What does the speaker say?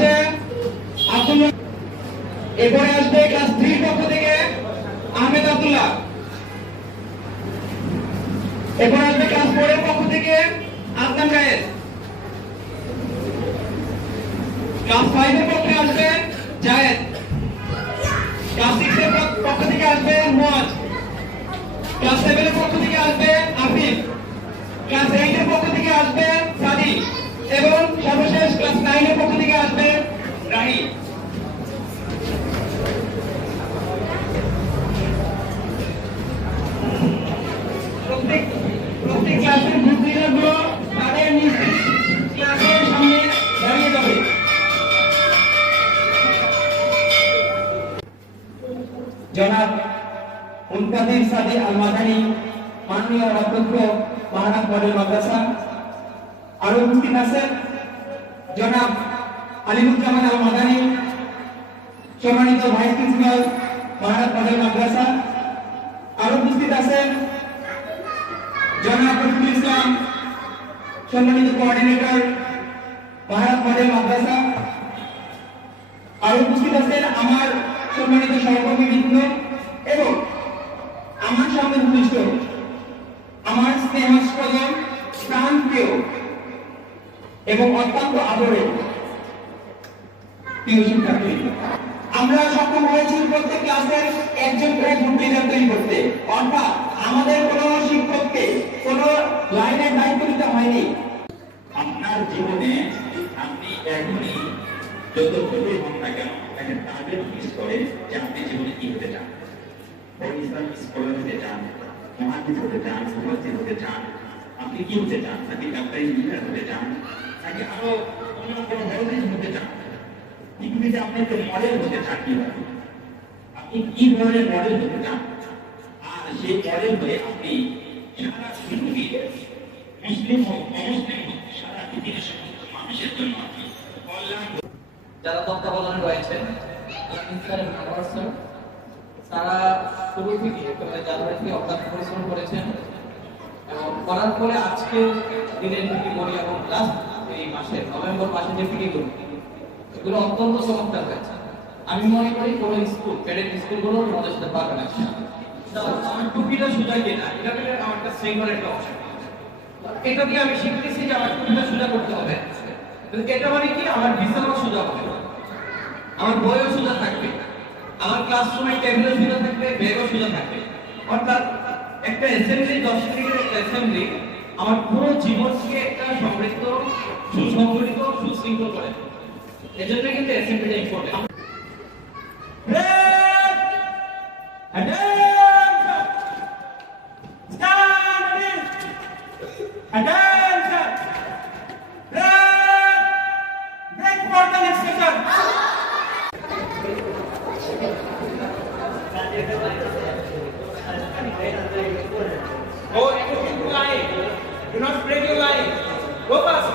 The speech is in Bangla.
হচ্ছে আব্দুল্লাহ। এরপরে আসবে ক্লাস 3 পক্ষ থেকে আহমেদ আব্দুল্লাহ। এরপর আসবে ক্লাস 4 এর পক্ষ থেকে আদনান গায়েস। ক্লাস 5 এর পক্ষে আসবেন জায়েদ। ক্লাস 6 এর পক্ষ থেকে আসবেন মুয়াজ। ক্লাস 7 এর পক্ষ থেকে আসবেন আফিফ। ক্লাস 8 এর পক্ষ থেকে আসবেন সাদি এবং সর্বশেষ ক্লাস 9 এর পক্ষ থেকে আসবেন রাহি। প্রত্যেক ক্লাসের গ্রুপ লিডারগুলো তাদের নিজ ক্লাসের সামনে দাঁড়িয়ে যাবে। জনাব মুনকাদির সাদি আল মাদানী, মাননীয় অধ্যক্ষ মহারাজ মডেল মাদ্রাসা। আরো উপস্থিত আছেন জনাব আলিমুজ্জামান আল মাদানী, সম্মানিত ভাইস প্রিন্সিপাল মহারাজ মডেল মাদ্রাসা। আরো উপস্থিত আছেন জনাব রফিকুল ইসলাম, সম্মানিত কোঅর্ডিনেটর মহারাজ মডেল মাদ্রাসা। আরো উপস্থিত আছেন আমার সম্মানিত সহকর্মীবৃন্দ এবং আমার সামনে উপস্থিত আমার স্নেহাস্পদ প্রাণপ্রিয় এবং অত্যন্ত আদরের প্রিয় শিক্ষার্থী। আমরা সক্ষম হয়েছি প্রত্যেক ক্লাসের একজন করে গ্রুপ লিডার তৈরি করতে, অর্থাৎ আমাদের কোনো শিক্ষককে কোনো লাইনের দায়িত্ব দিতে হয়নি। আপনার জীবনে আপনি এখনই যত ছোটই হন না কেন একটা টার্গেট ফিক্স করে যে আপনি জীবনে কি হতে চান। ইসলামিক স্কলার হতে চান, মহাদিস হতে চান, মুফাসসির হতে চান, আপনি কি হতে চান? নাকি ডাক্তার ইঞ্জিনিয়ার হতে চান, নাকি আরো অন্য কোনো বড় কিছু হতে চান? পৃথিবীতে আপনি একটা মডেল হতে চান, কিভাবে আপনি কি ধরনের মডেল হতে চান? আর সেই মডেল হয়ে আপনি সারা পৃথিবীর মুসলিম হোক অমুসলিম হোক সারা পৃথিবীর সমস্ত মানুষের জন্য আপনি কল্যাণ। যারা তত্ত্বাবধানে রয়েছেন তারা শুরু থেকে জানুয়ারি থেকে অক্লান্ত পরিশ্রম করেছেন এবং করার পরে আজকে দিনের থেকে করি এবং লাস্ট এই মাসের নভেম্বর মাসে যে থেকে করি এগুলো অত্যন্ত চমৎকার হয়েছে। আমি মনে করি কোনো স্কুল ক্যাডেট স্কুলগুলো তোমাদের সাথে পারবে না। আমার টুপিটা সোজা কিনা এটা আমার একটা শৃঙ্খলের একটা অংশ, এটা দিয়ে আমি শিখতেছি যে আমার টুপিটা সোজা করতে হবে। এটা মানে কি আমার বিছানাও সোজা হবে, আমার বইও সোজা থাকবে, আমার ক্লাসরুমের টেবিলও সোজা থাকবে, ব্যাগও সোজা থাকবে। অর্থাৎ একটা অ্যাসেম্বলি 10 মিনিটের একটা অ্যাসেম্বলি আমার পুরো জীবনকে একটা সমৃদ্ধ, সুসংগঠিত, সুশৃঙ্খল করে। এজন্য কিন্তু অ্যাসেম্বলিটা important. Go into the line. Do not break your line. Go past.